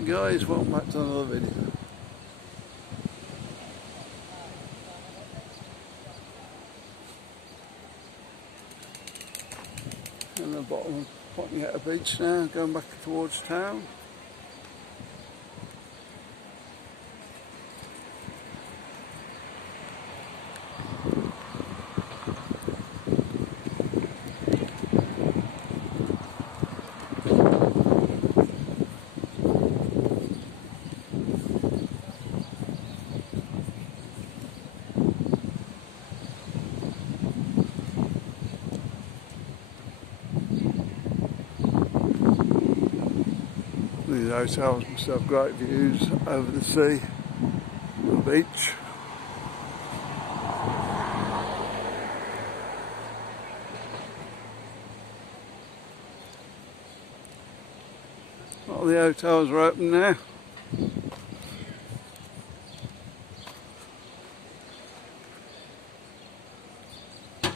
Hi guys, welcome back to another video. In the bottom of Pontiac Beach now, going back towards town. These hotels must have great views over the sea, the beach. All the hotels are open now. A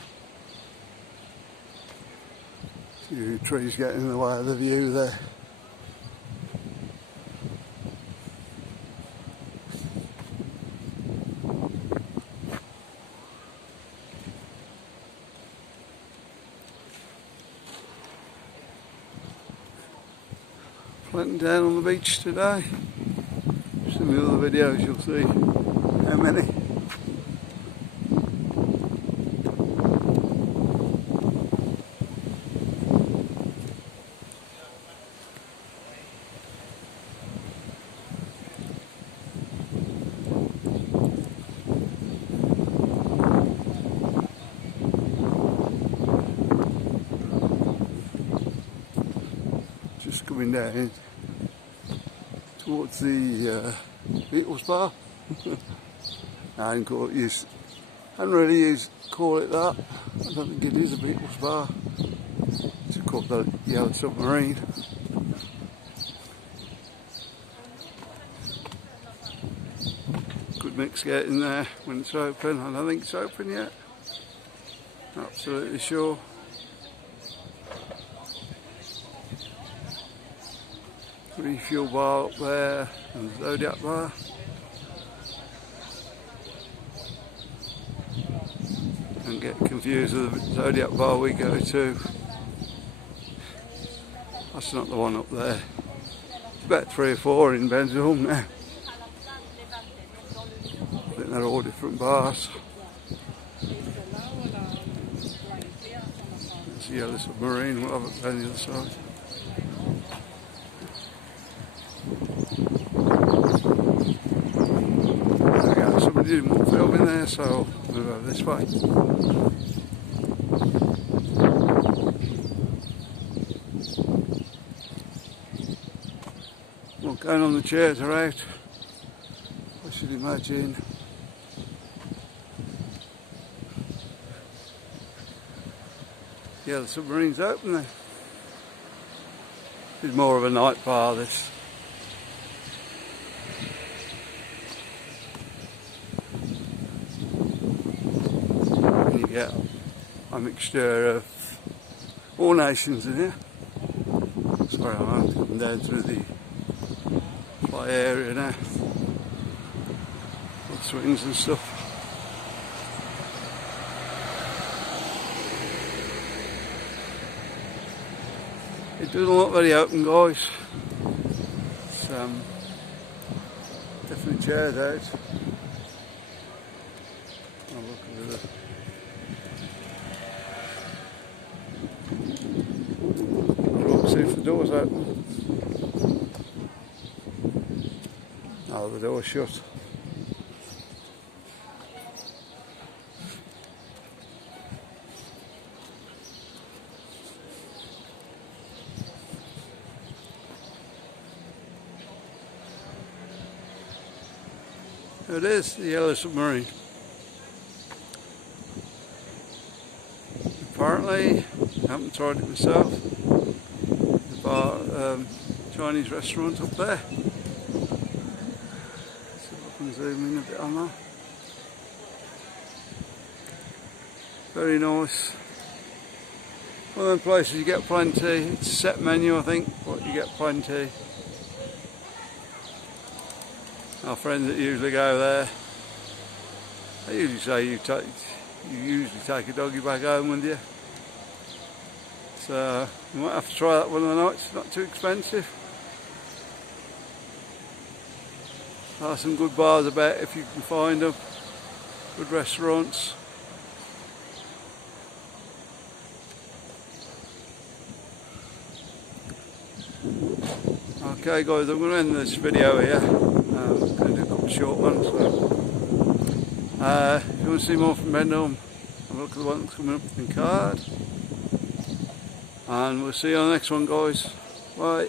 few trees getting in the way of the view there. Went down on the beach today. Some of the other videos you'll see how many. Just coming down towards the Beatles bar. I hadn't really used to call it that. I don't think it is a Beatles bar. It's called the Yellow Submarine. Good mix getting there when it's open. I don't think it's open yet. Not absolutely sure. Refuel bar up there and the Zodiac bar. Don't get confused with the Zodiac bar we go to. That's not the one up there. There's about 3 or 4 in Benidorm now. I think they're all different bars. There's the Yellow Submarine, we'll have it on the other side. Somebody didn't want film in there, so I'll move over this way. Well, going on, the chairs are out, I should imagine. Yeah, the Submarine's open there. It's more of a night bar, this. You get a mixture of all nations in here. Sorry, I'm coming down through the play area now. All the swings and stuff. It doesn't look very open, guys. It's definitely chairs out. I'll look at it. See if the door's open. Oh, the door's shut. It is the Yellow Submarine. Apparently, I haven't tried it myself. The bar, Chinese restaurant up there. See if I can zoom in a bit on that. Very nice. One of them places you get plenty. It's a set menu, I think, but you get plenty. our friends that usually go there, they usually say you usually take a doggy back home with you. So you might have to try that one of the nights. It's not too expensive. There are some good bars about if you can find them. Good restaurants. Okay guys, I'm going to end this video here. I'm going to do a couple of short ones. So. If you want to see more from Benidorm, have a look at the one that's coming up in card. And we'll see you on the next one guys. Bye.